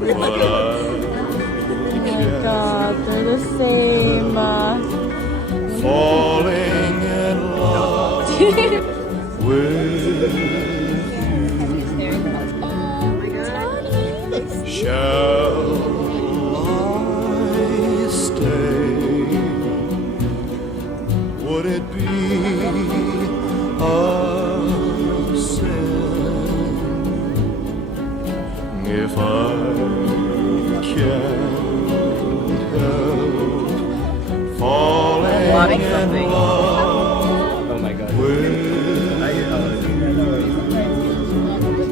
but Oh my god, they're the same. falling in love with shall I stay? Would it be a sin if I can't help falling in love?